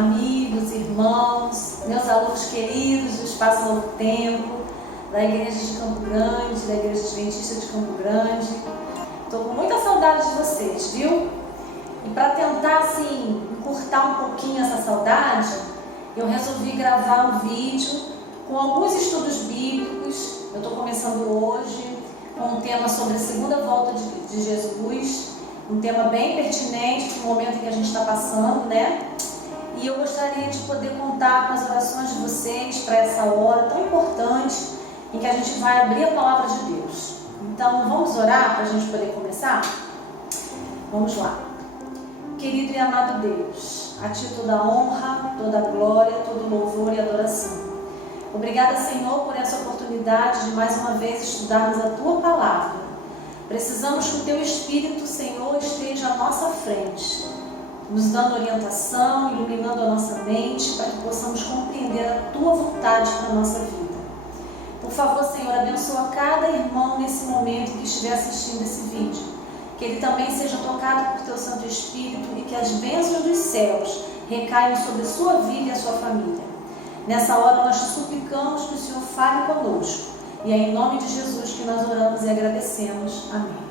amigos, irmãos, meus alunos queridos do Espaço Novo Tempo, da Igreja de Campo Grande, da Igreja Adventista de Campo Grande. Estou com muita saudade de vocês, viu? E para tentar, assim, encurtar um pouquinho essa saudade, eu resolvi gravar um vídeo com alguns estudos bíblicos. Eu estou começando hoje com um tema sobre a segunda volta de Jesus, um tema bem pertinente para o momento em que a gente está passando, né? E eu gostaria de poder contar com as orações de vocês para essa hora tão importante em que a gente vai abrir a palavra de Deus. Então, vamos orar para a gente poder começar? Vamos lá. Querido e amado Deus, a Ti toda a honra, toda a glória, todo o louvor e adoração. Obrigada, Senhor, por essa oportunidade de mais uma vez estudarmos a Tua palavra. Precisamos que o Teu Espírito, Senhor, esteja à nossa frente, nos dando orientação, iluminando a nossa mente, para que possamos compreender a Tua vontade para a nossa vida. Por favor, Senhor, abençoa cada irmão nesse momento que estiver assistindo esse vídeo. Que ele também seja tocado por Teu Santo Espírito e que as bênçãos dos céus recaiam sobre a sua vida e a sua família. Nessa hora nós te suplicamos que o Senhor fale conosco. E é em nome de Jesus que nós oramos e agradecemos. Amém.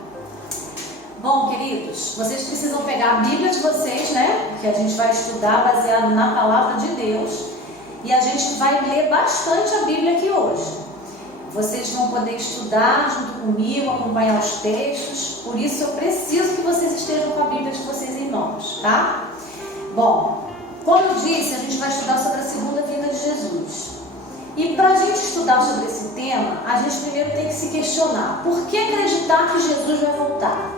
Bom, queridos, vocês precisam pegar a Bíblia de vocês, né? Que a gente vai estudar baseado na palavra de Deus. E a gente vai ler bastante a Bíblia aqui hoje. Vocês vão poder estudar junto comigo, acompanhar os textos. Por isso eu preciso que vocês estejam com a Bíblia de vocês em mãos, tá? Bom, como eu disse, a gente vai estudar sobre a segunda vinda de Jesus. E para a gente estudar sobre esse tema, a gente primeiro tem que se questionar: por que acreditar que Jesus vai voltar?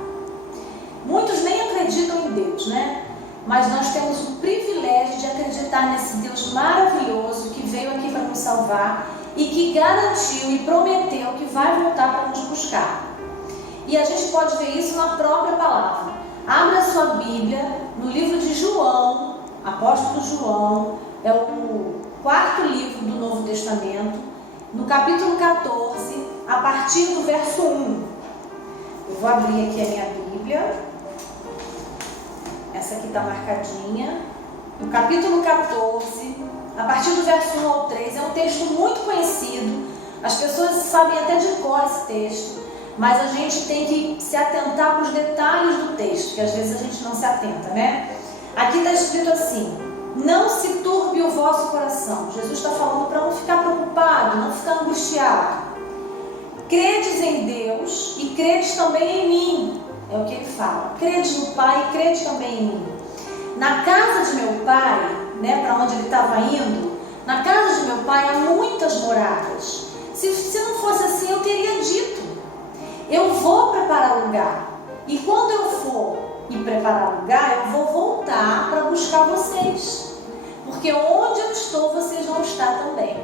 Muitos nem acreditam em Deus, né? Mas nós temos o privilégio de acreditar nesse Deus maravilhoso que veio aqui para nos salvar e que garantiu e prometeu que vai voltar para nos buscar. E a gente pode ver isso na própria palavra. Abra a sua Bíblia no livro de João, apóstolo João, é o quarto livro do Novo Testamento, no capítulo 14, a partir do verso 1. Eu vou abrir aqui a minha Bíblia. Essa aqui está marcadinha. No capítulo 14, a partir do verso 1 ao 3, é um texto muito conhecido. As pessoas sabem até de cor esse texto, mas a gente tem que se atentar para os detalhes do texto, que às vezes a gente não se atenta, né? Aqui está escrito assim: não se turbe o vosso coração. Jesus está falando para não ficar preocupado, não ficar angustiado. Credes em Deus e credes também em mim. É o que ele fala. Credes no Pai e credes também em mim. Na casa de meu Pai, né, para onde ele estava indo, na casa de meu Pai há muitas moradas. Se não fosse assim, eu teria dito: eu vou preparar lugar. E quando eu for e preparar lugar, eu vou voltar para buscar vocês. Porque onde eu estou, vocês vão estar também.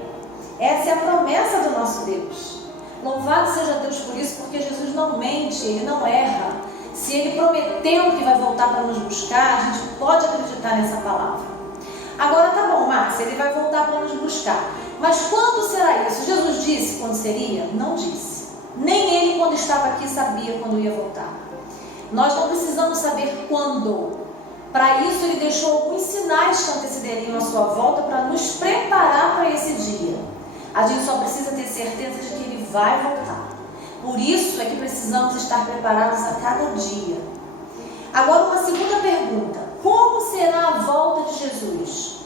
Essa é a promessa do nosso Deus. Louvado seja Deus por isso, porque Jesus não mente, Ele não erra. Se Ele prometeu que vai voltar para nos buscar, a gente pode acreditar nessa palavra. Agora tá bom, Márcia, Ele vai voltar para nos buscar. Mas quando será isso? Jesus disse quando seria? Não disse. Nem Ele, quando estava aqui, sabia quando ia voltar. Nós não precisamos saber quando. Para isso, Ele deixou alguns sinais que antecederiam a sua volta para nos preparar para esse dia. A gente só precisa ter certeza de que Ele vai voltar. Por isso é que precisamos estar preparados a cada dia. Agora, uma segunda pergunta: como será a volta de Jesus?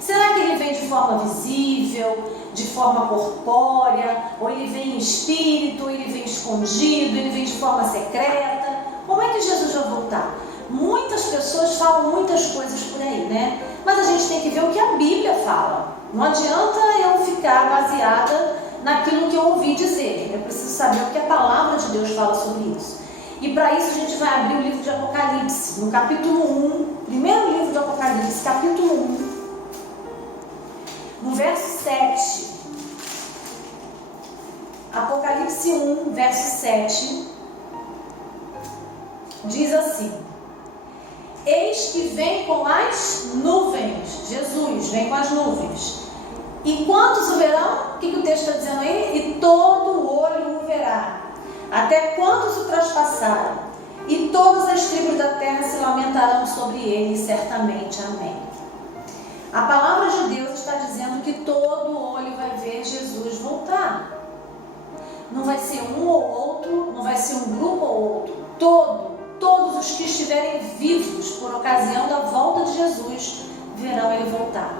Será que Ele vem de forma visível, de forma corpórea, ou Ele vem em espírito, ou Ele vem escondido, Ele vem de forma secreta? Como é que Jesus vai voltar? Muitas pessoas falam muitas coisas por aí, né? Mas a gente tem que ver o que a Bíblia fala. Não adianta eu ficar baseada naquilo que eu ouvi dizer. Eu preciso saber o que a palavra de Deus fala sobre isso. E para isso a gente vai abrir o livro de Apocalipse, no capítulo 1, primeiro livro de Apocalipse, capítulo 1, no verso 7. Apocalipse 1, verso 7, diz assim: eis que vem com as nuvens. Jesus vem com as nuvens. E quantos o verão? O que o texto está dizendo aí? E todo olho o verá, até quantos o traspassaram, e todas as tribos da terra se lamentarão sobre ele, certamente. Amém. A palavra de Deus está dizendo que todo olho vai ver Jesus voltar. Não vai ser um ou outro, não vai ser um grupo ou outro. Todos os que estiverem vivos por ocasião da volta de Jesus verão ele voltar.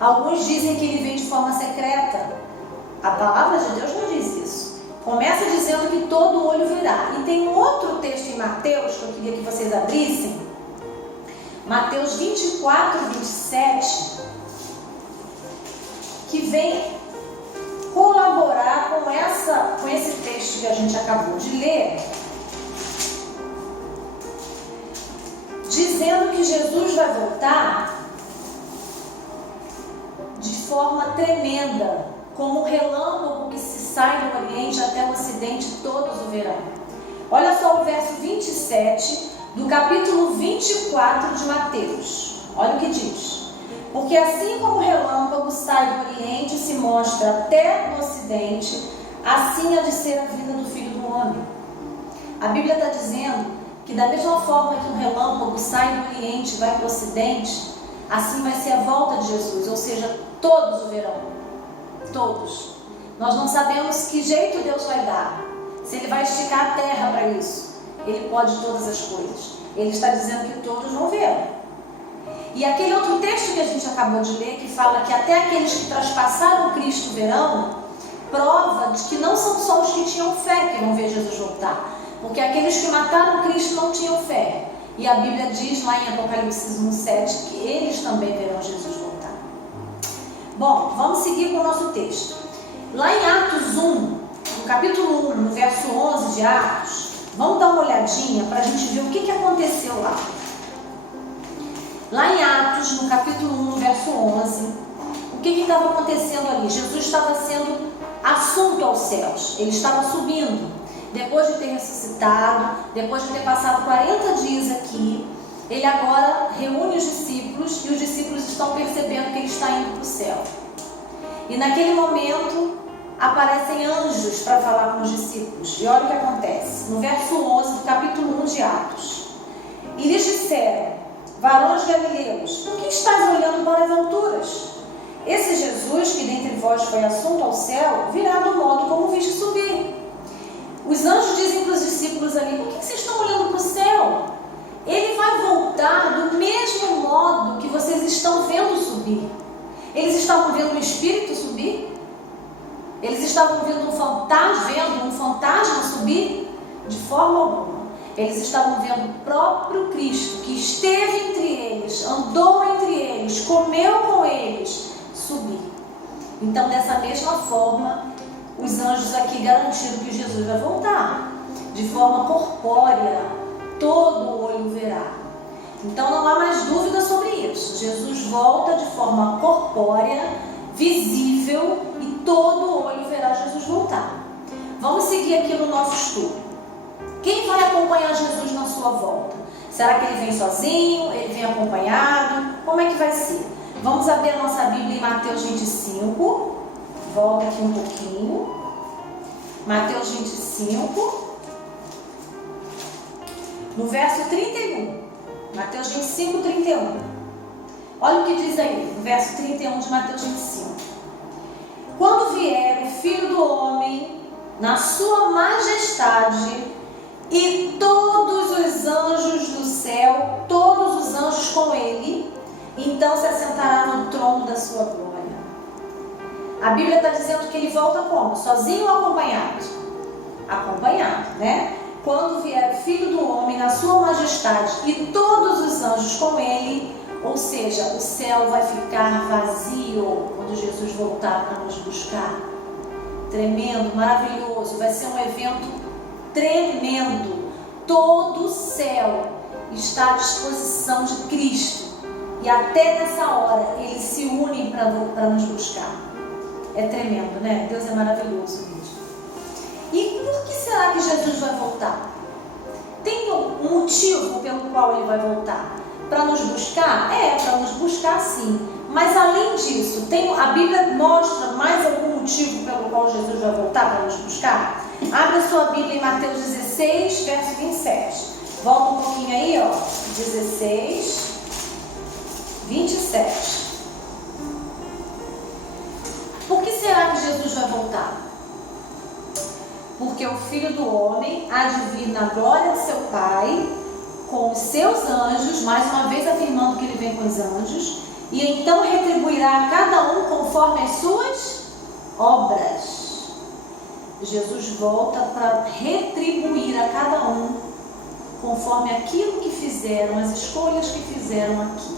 Alguns dizem que ele vem de forma secreta. A palavra de Deus não diz isso. Começa dizendo que todo olho verá. E tem um outro texto em Mateus que eu queria que vocês abrissem. Mateus 24, 27, que vem colaborar com esse texto que a gente acabou de ler, dizendo que Jesus vai voltar de forma tremenda, como um relâmpago que se sai do Oriente até o Ocidente, todos o verão. Olha só o verso 27 do capítulo 24 de Mateus. Olha o que diz. Porque assim como o relâmpago sai do Oriente e se mostra até no Ocidente, assim há de ser a vida do Filho do Homem. A Bíblia está dizendo que da mesma forma que um relâmpago sai do Oriente e vai para o Ocidente, assim vai ser a volta de Jesus, ou seja, todos o verão. Todos. Nós não sabemos que jeito Deus vai dar, se Ele vai esticar a terra para isso. Ele pode todas as coisas. Ele está dizendo que todos vão ver. E aquele outro texto que a gente acabou de ler, que fala que até aqueles que traspassaram Cristo verão, prova de que não são só os que tinham fé que vão ver Jesus voltar. Porque aqueles que mataram Cristo não tinham fé. E a Bíblia diz lá em Apocalipse 1:7 que eles também verão Jesus voltar. Bom, vamos seguir com o nosso texto. Lá em Atos 1, no capítulo 1, no verso 11 de Atos, vamos dar uma olhadinha para a gente ver o que aconteceu lá. Lá em Atos, no capítulo 1, no verso 11, o que estava acontecendo ali? Jesus estava sendo assunto aos céus, ele estava subindo. Depois de ter ressuscitado, depois de ter passado 40 dias aqui, ele agora reúne os discípulos e os discípulos estão percebendo que ele está indo para o céu. E naquele momento aparecem anjos para falar com os discípulos. E olha o que acontece. No verso 11 do capítulo 1 de Atos. E lhes disseram: varões galileus, por que estáis olhando para as alturas? Esse Jesus, que dentre vós foi assunto ao céu, virá do modo como viste subir. Os anjos dizem para os discípulos ali: por que vocês estão olhando para o céu? Ele vai voltar do mesmo modo que vocês estão vendo subir. Eles estavam vendo o Espírito subir? Eles estavam vendo um fantasma subir? De forma alguma. Eles estavam vendo o próprio Cristo, que esteve entre eles, andou entre eles, comeu com eles, subir. Então, dessa mesma forma, os anjos aqui garantiram que Jesus vai voltar. De forma corpórea, todo olho verá. Então, não há mais dúvida sobre isso. Jesus volta de forma corpórea, visível, e todo olho verá Jesus voltar. Vamos seguir aqui no nosso estudo. Quem vai acompanhar Jesus na sua volta? Será que ele vem sozinho? Ele vem acompanhado? Como é que vai ser? Vamos abrir a nossa Bíblia em Mateus 25. Volta aqui um pouquinho. Mateus 25. No verso 31. Mateus 25, 31. Olha o que diz aí, no verso 31 de Mateus 25. Quando vier o Filho do Homem na sua majestade e todos os anjos do céu, todos os anjos com ele, então se assentará no trono da sua glória. A Bíblia está dizendo que ele volta como? Sozinho ou acompanhado? Acompanhado, né? Quando vier o Filho do Homem na sua majestade e todos os anjos com ele, ou seja, o céu vai ficar vazio quando Jesus voltar para nos buscar. Tremendo, maravilhoso, vai ser um evento tremendo. Todo o céu está à disposição de Cristo e até nessa hora eles se unem para nos buscar. É tremendo, né? Deus é maravilhoso mesmo. E por que será que Jesus vai voltar? Tem um motivo pelo qual ele vai voltar? Para nos buscar? É, para nos buscar sim. Mas além disso, a Bíblia mostra mais algum motivo pelo qual Jesus vai voltar para nos buscar? Abre a sua Bíblia em Mateus 16, verso 27. Volta um pouquinho aí, ó. 16, 27. Jesus vai voltar? Porque o Filho do Homem há de vir na glória de seu Pai, com os seus anjos, mais uma vez afirmando que ele vem com os anjos, e então retribuirá a cada um conforme as suas obras. Jesus volta para retribuir a cada um conforme aquilo que fizeram, as escolhas que fizeram aqui.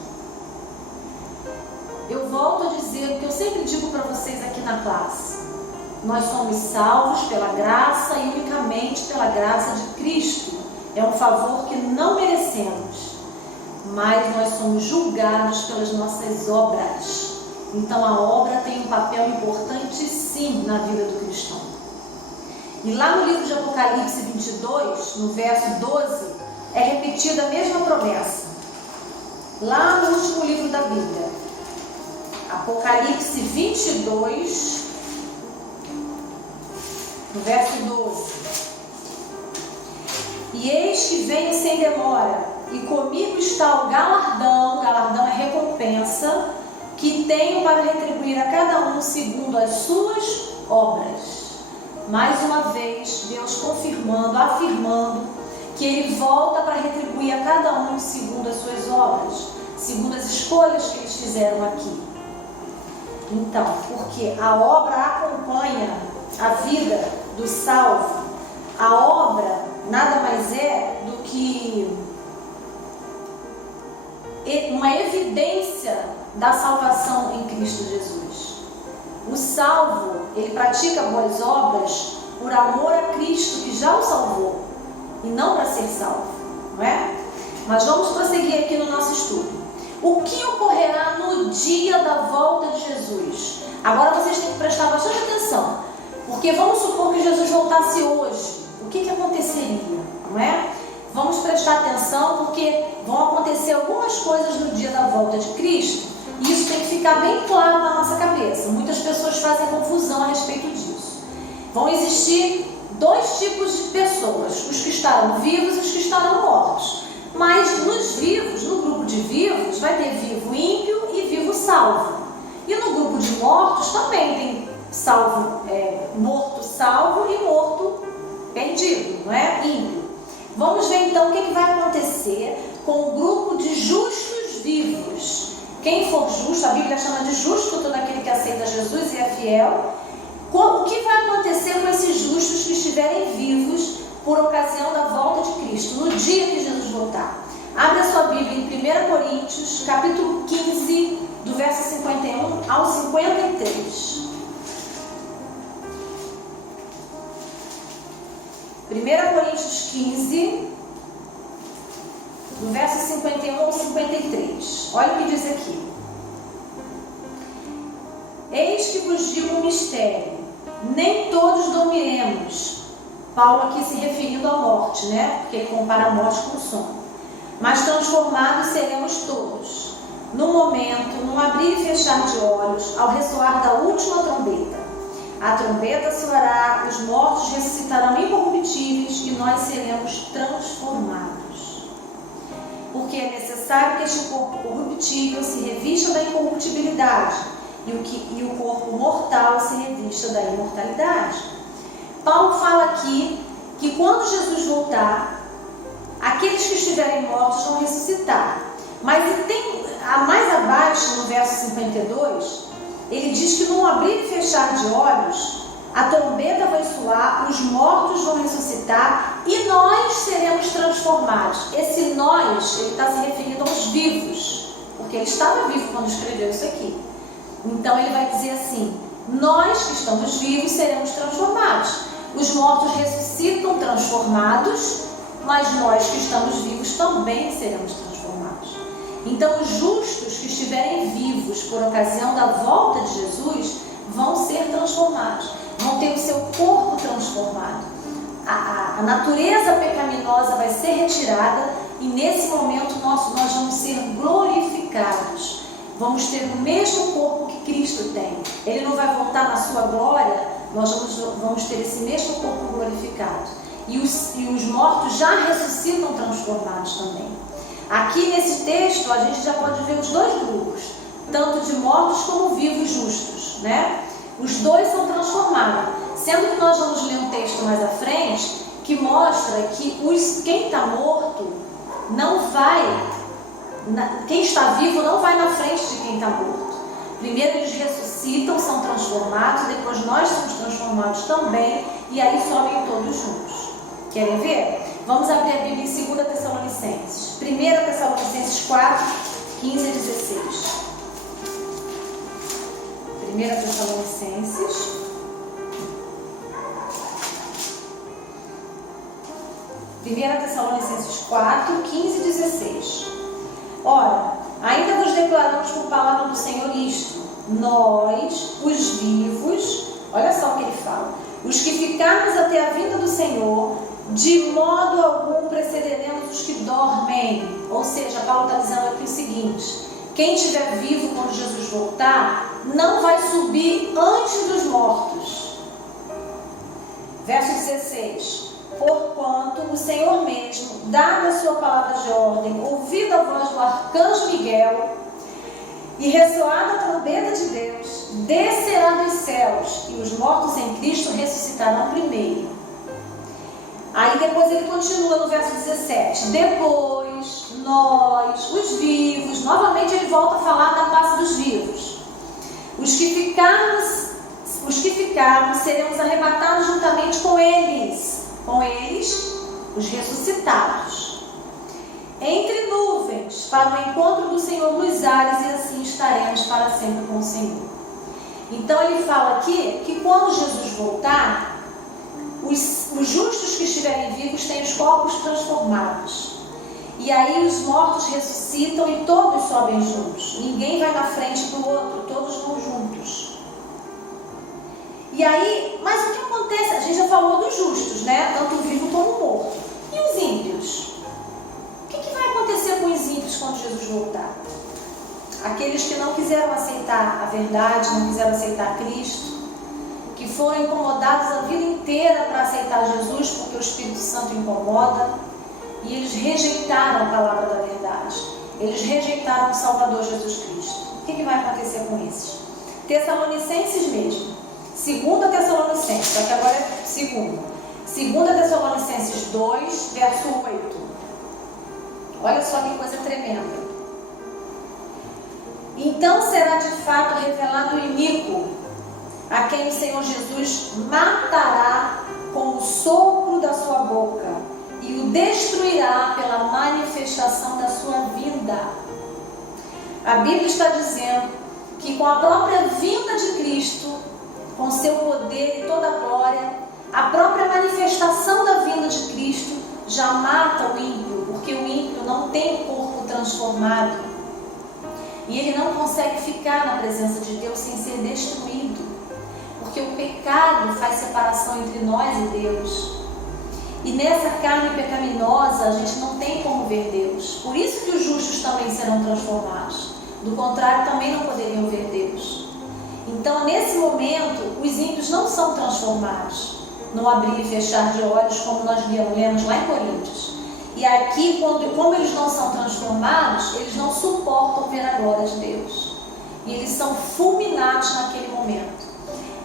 Eu volto a dizer o que eu sempre digo para vocês aqui na classe. Nós somos salvos pela graça e unicamente pela graça de Cristo. É um favor que não merecemos, mas nós somos julgados pelas nossas obras. Então a obra tem um papel importante sim na vida do cristão. E lá no livro de Apocalipse 22, no verso 12, é repetida a mesma promessa. Lá no último livro da Bíblia, Apocalipse 22, no verso 12. E eis que venho sem demora, e comigo está o galardão é recompensa, que tenho para retribuir a cada um segundo as suas obras. Mais uma vez, Deus afirmando que Ele volta para retribuir a cada um segundo as suas obras, segundo as escolhas que eles fizeram aqui. Então, porque a obra acompanha a vida do salvo, a obra nada mais é do que uma evidência da salvação em Cristo Jesus. O salvo, ele pratica boas obras por amor a Cristo que já o salvou e não para ser salvo, não é? Mas vamos prosseguir aqui no nosso estudo. O que ocorrerá no dia da volta de Jesus? Agora vocês têm que prestar bastante atenção, porque vamos supor que Jesus voltasse hoje. O que aconteceria, não é? Vamos prestar atenção, porque vão acontecer algumas coisas no dia da volta de Cristo, e isso tem que ficar bem claro na nossa cabeça. Muitas pessoas fazem confusão a respeito disso. Vão existir dois tipos de pessoas, os que estarão vivos e os que estarão mortos. Mas nos vivos, no grupo de vivos, vai ter vivo ímpio e vivo salvo. E no grupo de mortos também tem morto salvo e morto perdido, não é? Ímpio. Vamos ver então o que vai acontecer com o grupo de justos vivos. Quem for justo, a Bíblia chama de justo todo aquele que aceita Jesus e é fiel. O que vai acontecer com esses justos que estiverem vivos por ocasião da volta de Cristo, no dia que Jesus voltar? Abre a sua Bíblia em 1 Coríntios, capítulo 15, do verso 51 ao 53. 1 Coríntios 15, do verso 51 ao 53. Olha o que diz aqui. Eis que vos digo um mistério, nem todos dormiremos. Paulo aqui se referindo à morte, né? Porque ele compara a morte com o sono. Mas transformados seremos todos, no momento, num abrir e fechar de olhos, ao ressoar da última trombeta. A trombeta soará, os mortos ressuscitarão incorruptíveis e nós seremos transformados. Porque é necessário que este corpo corruptível se revista da incorruptibilidade e o corpo mortal se revista da imortalidade. Paulo fala aqui que quando Jesus voltar, aqueles que estiverem mortos vão ressuscitar. Mas mais abaixo, no verso 52, ele diz que num abrir e fechar de olhos, a trombeta vai soar, os mortos vão ressuscitar e nós seremos transformados. Esse nós, ele está se referindo aos vivos, porque ele estava vivo quando escreveu isso aqui. Então ele vai dizer assim: nós que estamos vivos seremos transformados. Os mortos ressuscitam transformados, mas nós que estamos vivos também seremos transformados. Então os justos que estiverem vivos por ocasião da volta de Jesus vão ser transformados, vão ter o seu corpo transformado. A natureza pecaminosa vai ser retirada e nesse momento nós vamos ser glorificados. Vamos ter o mesmo corpo que Cristo tem. Ele não vai voltar na sua glória, nós vamos ter esse mesmo corpo glorificado. E os mortos já ressuscitam transformados também. Aqui nesse texto a gente já pode ver os dois grupos, tanto de mortos como vivos justos, né? Os dois são transformados. Sendo que nós vamos ler um texto mais à frente que mostra que quem está morto não vai, quem está vivo não vai na frente de quem está morto. Primeiro eles ressuscitam, são transformados, depois nós somos transformados também, e aí sobem todos juntos. Querem ver? Vamos abrir a Bíblia em 2 Tessalonicenses. 1 Tessalonicenses 4, 15 e 16. 1 Tessalonicenses 4, 15 e 16. Ora, ainda vos declaramos por palavra do Senhor isto: nós, os vivos, olha só o que ele fala, os que ficarmos até a vinda do Senhor, de modo algum precederemos os que dormem. Ou seja, Paulo está dizendo aqui o seguinte: quem estiver vivo quando Jesus voltar, não vai subir antes dos mortos. Verso 16: porquanto o Senhor mesmo, dada a sua palavra de ordem, ouvida a voz do arcanjo Miguel e ressoada a trombeta de Deus, descerá dos céus, e os mortos em Cristo ressuscitarão primeiro. Aí depois ele continua no verso 17: depois nós, os vivos, novamente ele volta a falar da classe dos vivos, os que ficarmos seremos arrebatados juntamente com eles, os ressuscitados, entre nuvens, para o encontro do Senhor nos ares, e assim estaremos para sempre com o Senhor. Então ele fala aqui que quando Jesus voltar, os justos que estiverem vivos têm os corpos transformados. E aí os mortos ressuscitam e todos sobem juntos. Ninguém vai na frente do outro, todos vão juntos. E aí, mas o que acontece? A gente já falou dos justos, né? Tanto o vivo como o morto. E os ímpios? O que vai acontecer com os ímpios quando Jesus voltar? Aqueles que não quiseram aceitar a verdade, não quiseram aceitar Cristo, que foram incomodados a vida inteira para aceitar Jesus, porque o Espírito Santo incomoda, e eles rejeitaram a palavra da verdade. Eles rejeitaram o Salvador Jesus Cristo. O que vai acontecer com esses? Tessalonicenses mesmo. 2 Tessalonicenses, aqui agora é 2 Tessalonicenses 2, verso 8. Olha só que coisa tremenda. Então será de fato revelado o iníquo, a quem o Senhor Jesus matará com o sopro da sua boca e o destruirá pela manifestação da sua vinda. A Bíblia está dizendo que com a própria vinda de Cristo, com seu poder e toda a glória, a própria manifestação da vinda de Cristo já mata o ímpio, porque o ímpio não tem o corpo transformado e ele não consegue ficar na presença de Deus sem ser destruído, porque o pecado faz separação entre nós e Deus, e nessa carne pecaminosa a gente não tem como ver Deus. Por isso que os justos também serão transformados, do contrário também não poderiam ver Deus. Então, nesse momento, os ímpios não são transformados no abrir e fechar de olhos, como nós lemos lá em Coríntios. E aqui, como eles não são transformados, eles não suportam ver a glória de Deus. E eles são fulminados naquele momento.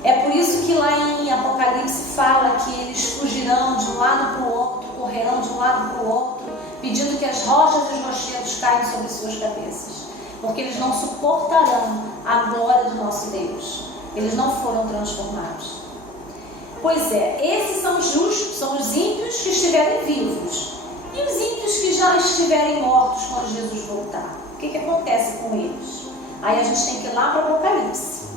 É por isso que lá em Apocalipse fala que eles fugirão de um lado para o outro, correrão de um lado para o outro, pedindo que as rochas e os rochedos caiam sobre suas cabeças. Porque eles não suportarão a glória do nosso Deus. Eles não foram transformados. Pois é, esses são os justos, são os ímpios que estiverem vivos. E os ímpios que já estiverem mortos quando Jesus voltar? O que acontece com eles? Aí a gente tem que ir lá para o Apocalipse.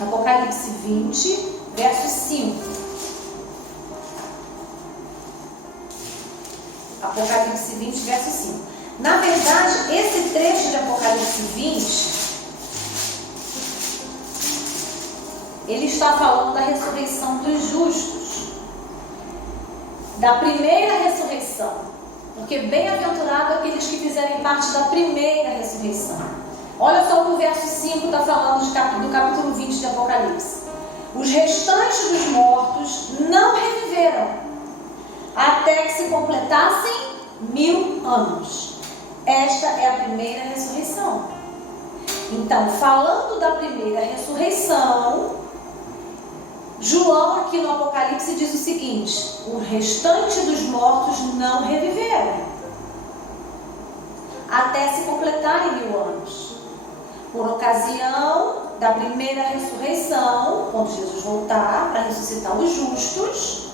Apocalipse 20, verso 5. Apocalipse 20, verso 5. Na verdade, esse trecho de Apocalipse 20, ele está falando da ressurreição dos justos, da primeira ressurreição, porque bem-aventurado aqueles que fizerem parte da primeira ressurreição. Olha só o que o verso 5 está falando do capítulo 20 de Apocalipse. Os restantes dos mortos não reviveram, até que se completassem 1000 anos. Esta é a primeira ressurreição. Então, falando da primeira ressurreição, João, aqui no Apocalipse, diz o seguinte: o restante dos mortos não reviveram, até se completarem 1000 anos. Por ocasião da primeira ressurreição, quando Jesus voltar para ressuscitar os justos,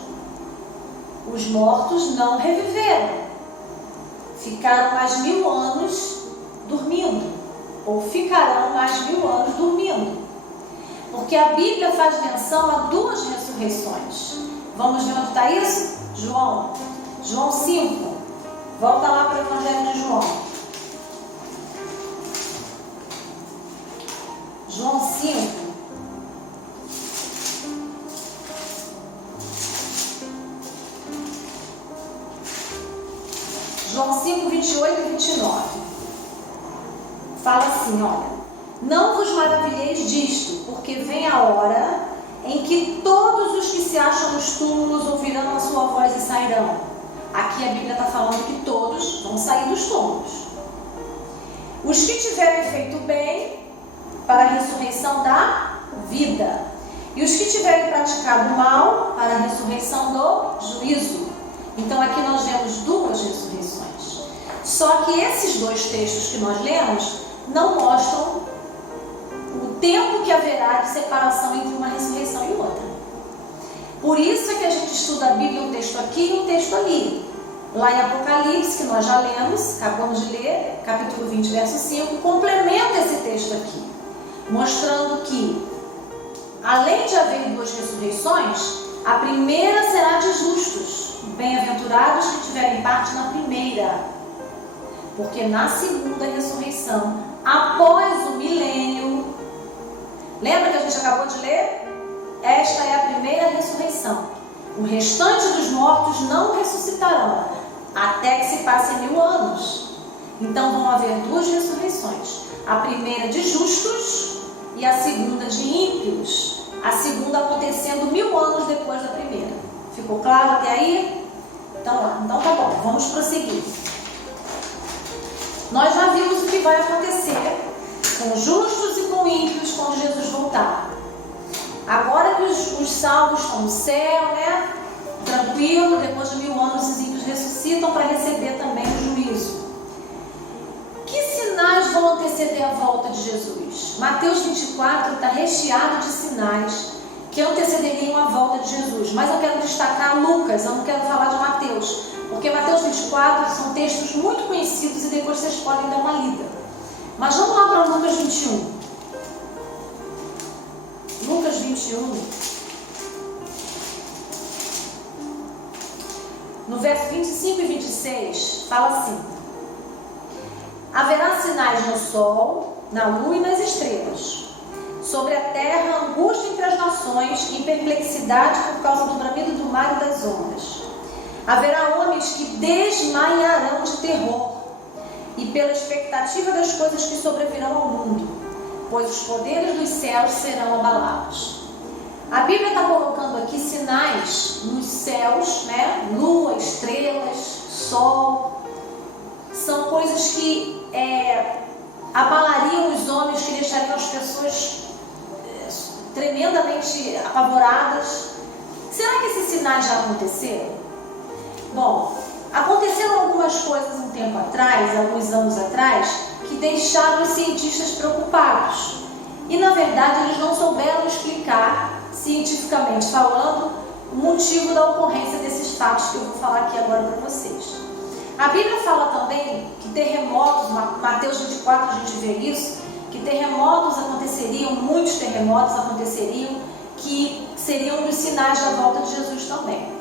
os mortos não reviveram. Ficaram mais 1000 anos dormindo, ou ficarão mais 1000 anos dormindo. Porque a Bíblia faz menção a 2 ressurreições. Vamos ver onde está isso? João 5. Volta lá para o Evangelho de João. João 5. João 5, 28 e 29. Fala assim, olha: não vos maravilheis disto, porque vem a hora em que todos os que se acham nos túmulos ouvirão a sua voz e sairão. Aqui a Bíblia está falando que todos vão sair dos túmulos. Os que tiverem feito bem, para a ressurreição da vida. E os que tiverem praticado mal, para a ressurreição do juízo. Então aqui nós vemos 2 ressurreições. Só que esses 2 textos que nós lemos não mostram o tempo que haverá de separação entre uma ressurreição e outra. Por isso é que a gente estuda a Bíblia, um texto aqui e um texto ali. Lá em Apocalipse, que nós já lemos, acabamos de ler, capítulo 20, verso 5, complementa esse texto aqui, mostrando que, além de haver 2 ressurreições, a primeira será de justos, bem-aventurados que tiverem parte na primeira. Porque na segunda ressurreição, após o milênio, lembra que a gente acabou de ler? Esta é a primeira ressurreição. O restante dos mortos não ressuscitarão, até que se passem 1000 anos. Então vão haver 2 ressurreições. A primeira de justos e a segunda de ímpios. A segunda acontecendo 1000 anos depois da primeira. Ficou claro até aí? Então tá bom, vamos prosseguir. Nós já vimos o que vai acontecer com justos e com ímpios quando Jesus voltar. Agora que os salvos estão no céu, né? Tranquilo, depois de 1000 anos os ímpios ressuscitam para receber também o juízo. Que sinais vão anteceder a volta de Jesus? Mateus 24 está recheado de sinais que antecederiam a volta de Jesus. Mas eu quero destacar Lucas, eu não quero falar de Mateus, porque Mateus 24 são textos muito conhecidos e depois vocês podem dar uma lida. Mas vamos lá para Lucas 21. Lucas 21, no verso 25 e 26, fala assim: haverá sinais no sol, na lua e nas estrelas. Sobre a terra, angústia entre as nações e perplexidade por causa do bramido do mar e das ondas. Haverá homens que desmaiarão de terror e pela expectativa das coisas que sobrevirão ao mundo, pois os poderes dos céus serão abalados. A Bíblia está colocando aqui sinais nos céus, né? Lua, estrelas, sol. São coisas que abalariam os homens, que deixariam as pessoas tremendamente apavoradas. Será que esses sinais já aconteceram? Bom, aconteceram algumas coisas um tempo atrás, alguns anos atrás, que deixaram os cientistas preocupados. E na verdade eles não souberam explicar, cientificamente falando, o motivo da ocorrência desses fatos que eu vou falar aqui agora para vocês. A Bíblia fala também que terremotos, Mateus 24 a gente vê isso, que terremotos aconteceriam, muitos terremotos aconteceriam, que seriam um dos sinais da volta de Jesus também.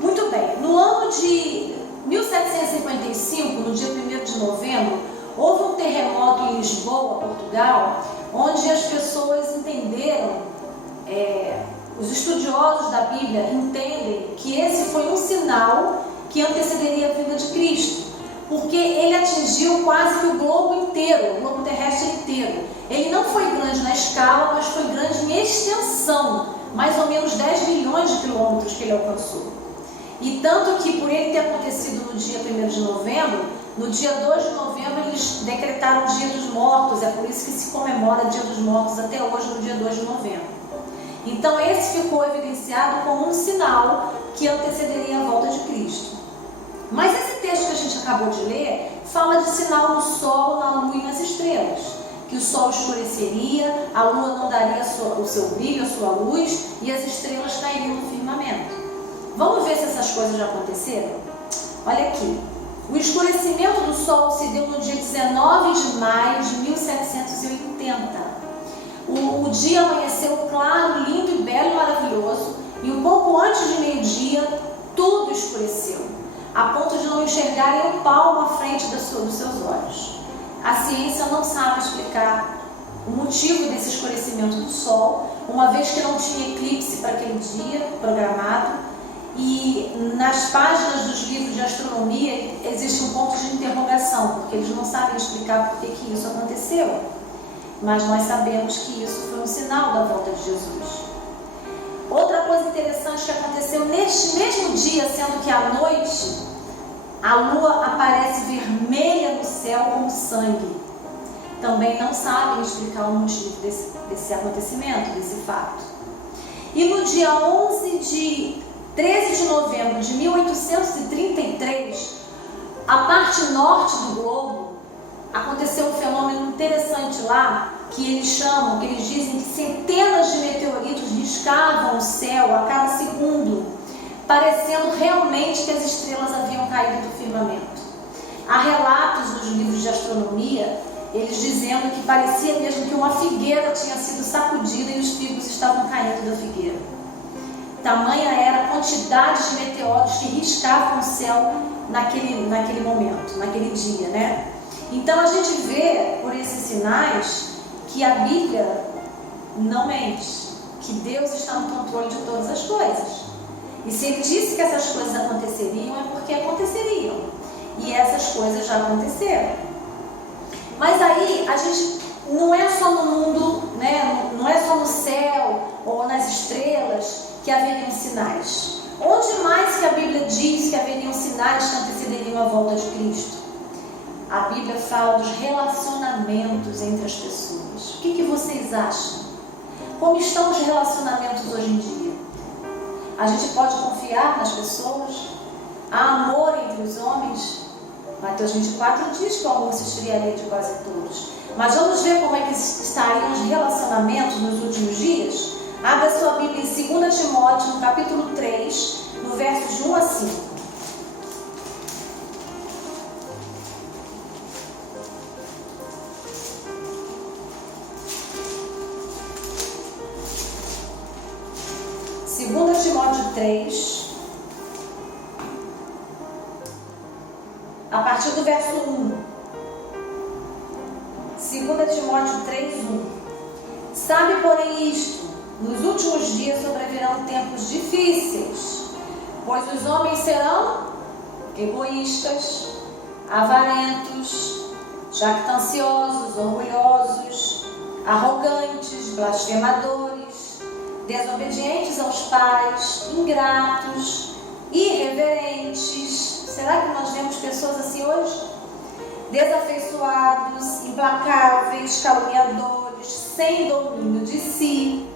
Muito bem, no ano de 1755, no dia 1º de novembro, houve um terremoto em Lisboa, Portugal, onde as pessoas entenderam, os estudiosos da Bíblia entendem que esse foi um sinal que antecederia a vinda de Cristo, porque ele atingiu quase que o globo inteiro, o globo terrestre inteiro. Ele não foi grande na escala, mas foi grande em extensão, mais ou menos 10 milhões de quilômetros que ele alcançou. E tanto que por ele ter acontecido no dia 1º de novembro, no dia 2 de novembro eles decretaram o Dia dos Mortos, é por isso que se comemora o Dia dos Mortos até hoje, no dia 2 de novembro. Então esse ficou evidenciado como um sinal que antecederia a volta de Cristo. Mas esse texto que a gente acabou de ler fala de sinal no sol, na lua e nas estrelas. Que o sol escureceria, a lua não daria o seu brilho, a sua luz, e as estrelas cairiam no firmamento. Vamos ver se essas coisas já aconteceram? Olha aqui. O escurecimento do sol se deu no dia 19 de maio de 1780. O dia amanheceu claro, lindo e belo e maravilhoso, e um pouco antes de meio-dia, tudo escureceu, a ponto de não enxergarem um palmo à frente dos seus olhos. A ciência não sabe explicar o motivo desse escurecimento do sol, uma vez que não tinha eclipse para aquele dia programado, e nas páginas dos livros de astronomia existe um ponto de interrogação, porque eles não sabem explicar por que isso aconteceu. Mas nós sabemos que isso foi um sinal da volta de Jesus. Outra coisa interessante que aconteceu neste mesmo dia, sendo que à noite, a lua aparece vermelha no céu como sangue. Também não sabem explicar o motivo desse acontecimento, desse fato. E no dia 13 de novembro de 1833, a parte norte do globo, aconteceu um fenômeno interessante lá, que eles dizem que centenas de meteoritos riscavam o céu a cada segundo, parecendo realmente que as estrelas haviam caído do firmamento. Há relatos nos livros de astronomia, eles dizendo que parecia mesmo que uma figueira tinha sido sacudida e os figos estavam caindo da figueira. Tamanha era a quantidade de meteoros que riscavam o céu naquele momento, naquele dia, né? Então a gente vê por esses sinais que a Bíblia não mente, que Deus está no controle de todas as coisas. E se Ele disse que essas coisas aconteceriam, é porque aconteceriam. E essas coisas já aconteceram. Mas aí a gente não é só no mundo, né? Não é só no céu ou nas estrelas que haveriam sinais. Onde mais que a Bíblia diz que haveriam sinais que antecederiam a volta de Cristo? A Bíblia fala dos relacionamentos entre as pessoas. O que vocês acham? Como estão os relacionamentos hoje em dia? A gente pode confiar nas pessoas? Há amor entre os homens? Mateus 24 diz que o amor se esfriaria de quase todos. Mas vamos ver como é que estariam os relacionamentos nos últimos dias? Abra sua Bíblia em 2 Timóteo, no capítulo 3, no versos de 1 a 5. Timóteo 3, a partir do verso 1. 2 Timóteo 3, 1. Sabe, porém, isto: nos últimos dias sobrevirão tempos difíceis, pois os homens serão egoístas, avarentos, jactanciosos, orgulhosos, arrogantes, blasfemadores, desobedientes aos pais, ingratos, irreverentes. Será que nós vemos pessoas assim hoje? Desafeiçoados, implacáveis, caluniadores, sem domínio de si,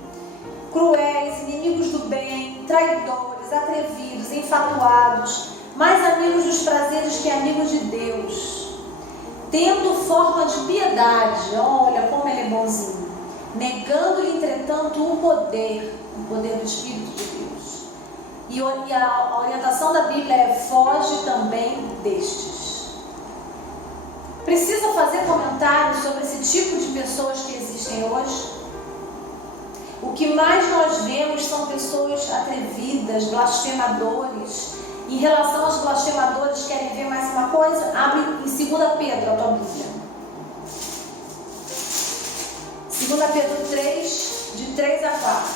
cruéis, inimigos do bem, traidores, atrevidos, enfatuados, mais amigos dos prazeres que amigos de Deus, tendo forma de piedade. Olha como ele é bonzinho. Negando-lhe, entretanto, o poder do Espírito de Deus. E a orientação da Bíblia é: foge também destes. Precisa fazer comentários sobre esse tipo de pessoas que existem hoje? O que mais nós vemos são pessoas atrevidas, blasfemadores. Em relação aos blasfemadores, querem ver mais uma coisa? Abre em 2 Pedro a tua Bíblia. 2 Pedro 3, de 3 a 4.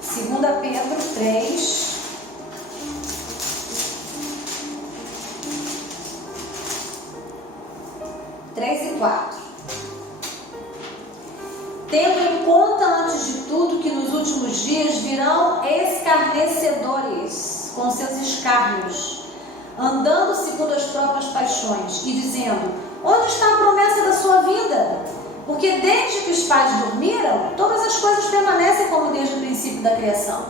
Segunda Pedro 3, e 4. Tendo em conta, antes de tudo, que nos últimos dias virão escarnecedores, com seus escárnios, andando segundo as próprias paixões e dizendo: onde está a promessa da sua vinda? Porque desde que os pais dormiram, todas as coisas permanecem como desde o princípio da criação.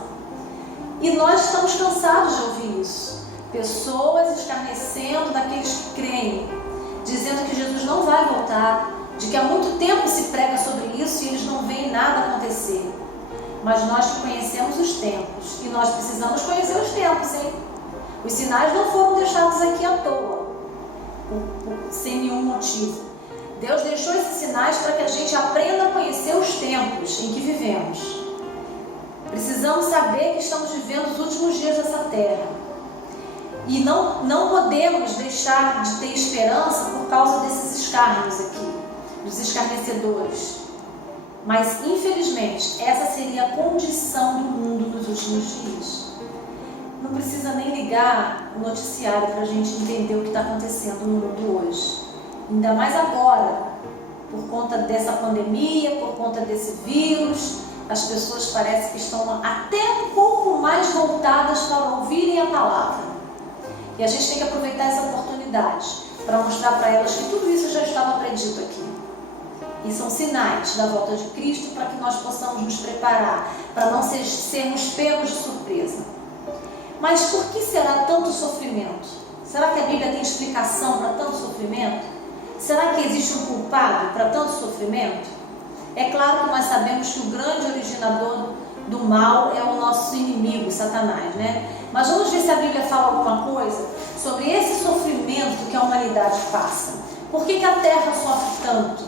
E nós estamos cansados de ouvir isso. Pessoas escarnecendo daqueles que creem, dizendo que Jesus não vai voltar, de que há muito tempo se prega sobre isso e eles não veem nada acontecer. Mas nós que conhecemos os tempos, e nós precisamos conhecer os tempos, hein? Os sinais não foram deixados aqui à toa, sem nenhum motivo. Deus deixou esses sinais para que a gente aprenda a conhecer os tempos em que vivemos. Precisamos saber que estamos vivendo os últimos dias dessa terra. E não podemos deixar de ter esperança por causa desses escárnios aqui, dos escarnecedores. Mas, infelizmente, essa seria a condição do mundo nos últimos dias. Não precisa nem ligar o noticiário para a gente entender o que está acontecendo no mundo hoje. Ainda mais agora, por conta dessa pandemia, por conta desse vírus, as pessoas parecem que estão até um pouco mais voltadas para ouvirem a palavra. E a gente tem que aproveitar essa oportunidade para mostrar para elas que tudo isso já estava predito aqui. E são sinais da volta de Cristo para que nós possamos nos preparar, para não sermos pegos de surpresa. Mas por que será tanto sofrimento? Será que a Bíblia tem explicação para tanto sofrimento? Será que existe um culpado para tanto sofrimento? É claro que nós sabemos que o grande originador do mal é o nosso inimigo, Satanás, né? Mas vamos ver se a Bíblia fala alguma coisa sobre esse sofrimento que a humanidade passa. Por que a terra sofre tanto?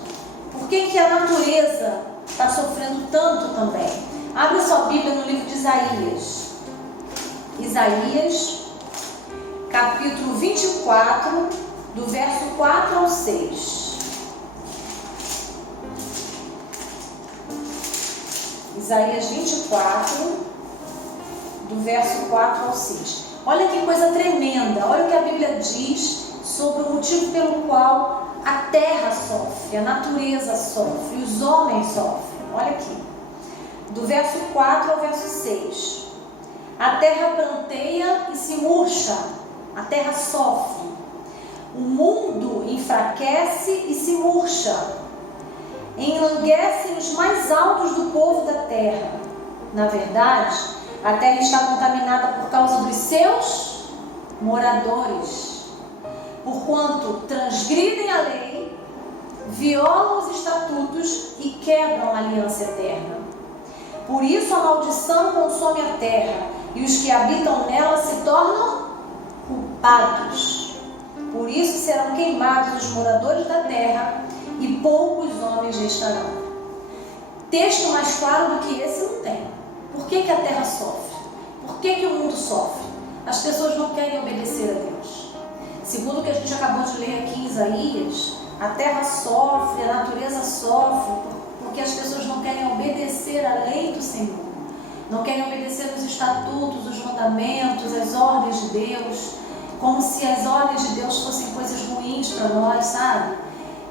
Por que a natureza está sofrendo tanto também? Abre sua Bíblia no livro de Isaías. Isaías, capítulo 24, do verso 4 ao 6. Isaías 24, do verso 4 ao 6. Olha que coisa tremenda, olha o que a Bíblia diz sobre o motivo pelo qual a terra sofre, a natureza sofre, os homens sofrem. Olha aqui, do verso 4 ao verso 6. A terra pranteia e se murcha, a terra sofre. O mundo enfraquece e se murcha. Enlanguecem os mais altos do povo da terra. Na verdade, a terra está contaminada por causa dos seus moradores. Porquanto transgridem a lei, violam os estatutos e quebram a aliança eterna. Por isso a maldição consome a terra, e os que habitam nela se tornam culpados. Por isso serão queimados os moradores da terra, e poucos homens restarão. Texto mais claro do que esse não tem. Por que a terra sofre? Por que o mundo sofre? As pessoas não querem obedecer a Deus. Segundo o que a gente acabou de ler aqui em Isaías, a terra sofre, a natureza sofre, porque as pessoas não querem obedecer à lei do Senhor. Não querem obedecer os estatutos, os mandamentos, as ordens de Deus, como se as ordens de Deus fossem coisas ruins para nós, sabe?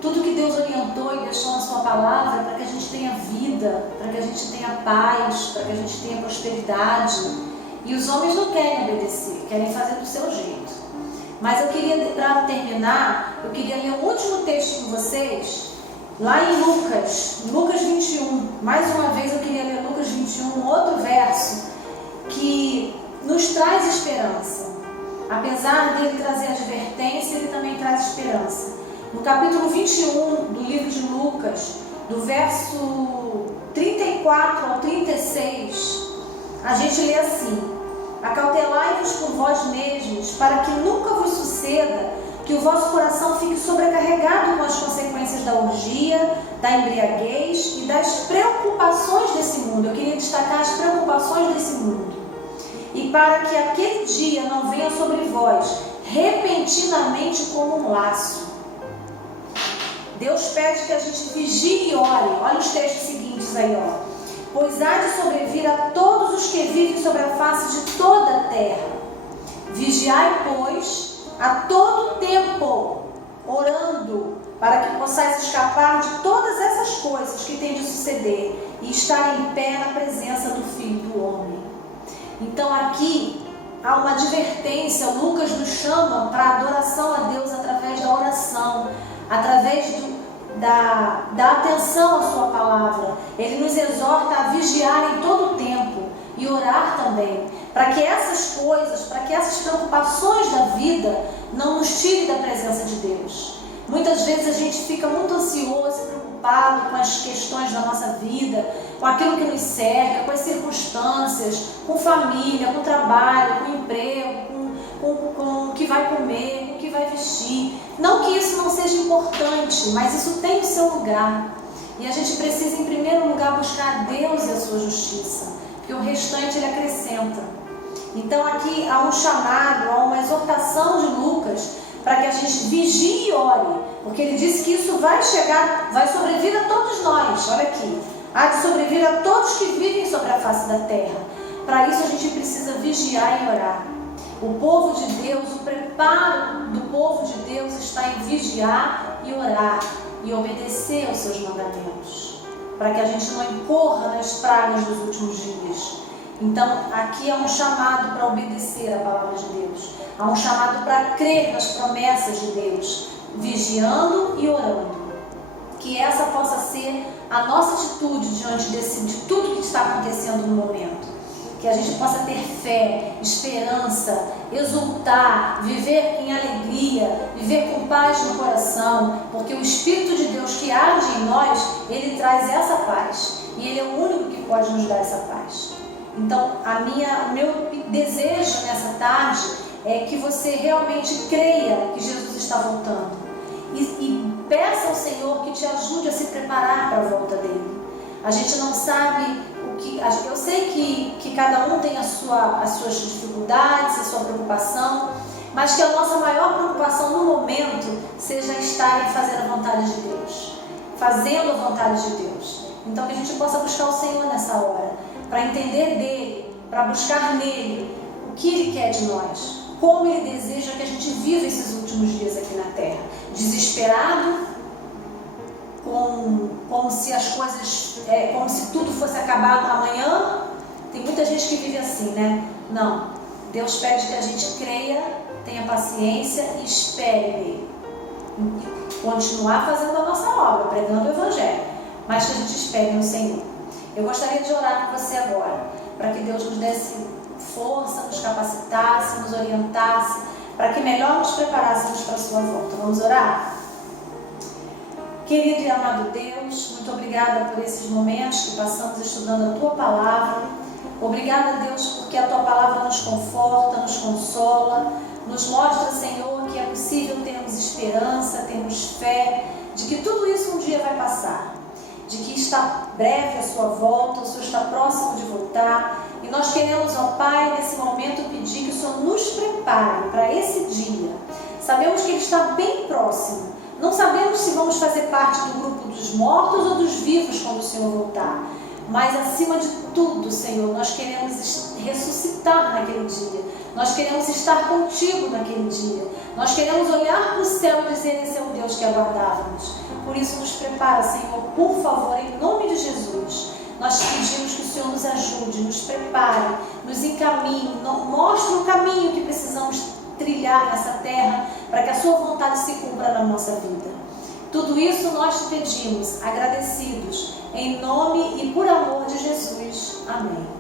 Tudo que Deus orientou e deixou na sua palavra para que a gente tenha vida, para que a gente tenha paz, para que a gente tenha prosperidade. E os homens não querem obedecer, querem fazer do seu jeito. Mas eu queria, para terminar, eu queria ler o último texto com vocês, lá em Lucas 21. Mais uma vez eu queria ler Lucas 21, um outro verso que nos traz esperança. Apesar dele trazer advertência, ele também traz esperança. No capítulo 21 do livro de Lucas, do verso 34 ao 36, a gente lê assim: acautelai-vos por vós mesmos, para que nunca vos suceda que o vosso coração fique sobrecarregado com as consequências da orgia, da embriaguez e das preocupações desse mundo. Eu queria destacar as preocupações desse mundo. E para que aquele dia não venha sobre vós repentinamente como um laço. Deus pede que a gente vigie e ore. Olha os textos seguintes aí, ó. Pois há de sobrevir a todos os que vivem sobre a face de toda a terra. Vigiai, pois, a todo tempo, orando, para que possais escapar de todas essas coisas que têm de suceder e estar em pé na presença do Filho do Homem. Então aqui há uma advertência. Lucas nos chama para a adoração a Deus através da oração, através da atenção à sua palavra. Ele nos exorta a vigiar em todo o tempo e orar também, para que essas coisas, para que essas preocupações da vida não nos tirem da presença de Deus. Muitas vezes a gente fica muito ansioso e preocupado com as questões da nossa vida, com aquilo que nos cerca, com as circunstâncias, com família, com trabalho, com emprego, com o que vai comer, com o que vai vestir. Não que isso não seja importante, mas isso tem o seu lugar. E a gente precisa, em primeiro lugar, buscar a Deus e a sua justiça, porque o restante Ele acrescenta. Então aqui há um chamado, há uma exortação de Lucas para que a gente vigie e ore, porque ele disse que isso vai chegar, vai sobrevir a todos nós. Olha aqui, há de sobrevir a todos que vivem sobre a face da terra. Para isso a gente precisa vigiar e orar. O povo de Deus, o preparo do povo de Deus está em vigiar e orar e obedecer aos seus mandamentos, para que a gente não incorra nas pragas dos últimos dias. Então aqui é um chamado para obedecer a palavra de Deus, há um chamado para crer nas promessas de Deus, vigiando e orando. Que essa possa ser a nossa atitude diante de tudo que está acontecendo no momento. Que a gente possa ter fé, esperança, exultar, viver em alegria, viver com paz no coração, porque o Espírito de Deus que age em nós, Ele traz essa paz, e Ele é o único que pode nos dar essa paz. Então, o meu desejo nessa tarde é que você realmente creia que Jesus está voltando e peça ao Senhor que te ajude a se preparar para a volta dele. A gente não sabe o que... Eu sei que cada um tem as suas dificuldades, a sua preocupação, mas que a nossa maior preocupação no momento seja estar em fazer a vontade de Deus, fazendo a vontade de Deus. Então que a gente possa buscar o Senhor nessa hora, para entender dele, para buscar nele o que ele quer de nós, como ele deseja que a gente viva esses últimos dias aqui na terra, desesperado, como se as coisas, como se tudo fosse acabado amanhã. Tem muita gente que vive assim, né? Não, Deus pede que a gente creia, tenha paciência e espere nele, e continuar fazendo a nossa obra, pregando o Evangelho, mas que a gente espere no Senhor. Eu gostaria de orar com você agora, para que Deus nos desse força, nos capacitasse, nos orientasse, para que melhor nos preparássemos para a sua volta. Vamos orar? Querido e amado Deus, muito obrigada por esses momentos que passamos estudando a Tua Palavra. Obrigada, Deus, porque a Tua Palavra nos conforta, nos consola, nos mostra, Senhor, que é possível termos esperança, termos fé, de que tudo isso um dia vai passar, de que está breve a sua volta, o Senhor está próximo de voltar, e nós queremos, ó Pai, nesse momento pedir que o Senhor nos prepare para esse dia. Sabemos que Ele está bem próximo, não sabemos se vamos fazer parte do grupo dos mortos ou dos vivos quando o Senhor voltar, mas acima de tudo, Senhor, nós queremos ressuscitar naquele dia, nós queremos estar contigo naquele dia, nós queremos olhar para o céu e dizer: esse é o Deus que aguardávamos. Por isso nos prepara, Senhor, por favor, em nome de Jesus. Nós te pedimos que o Senhor nos ajude, nos prepare, nos encaminhe, mostre o caminho que precisamos trilhar nessa terra, para que a sua vontade se cumpra na nossa vida. Tudo isso nós te pedimos, agradecidos, em nome e por amor de Jesus. Amém.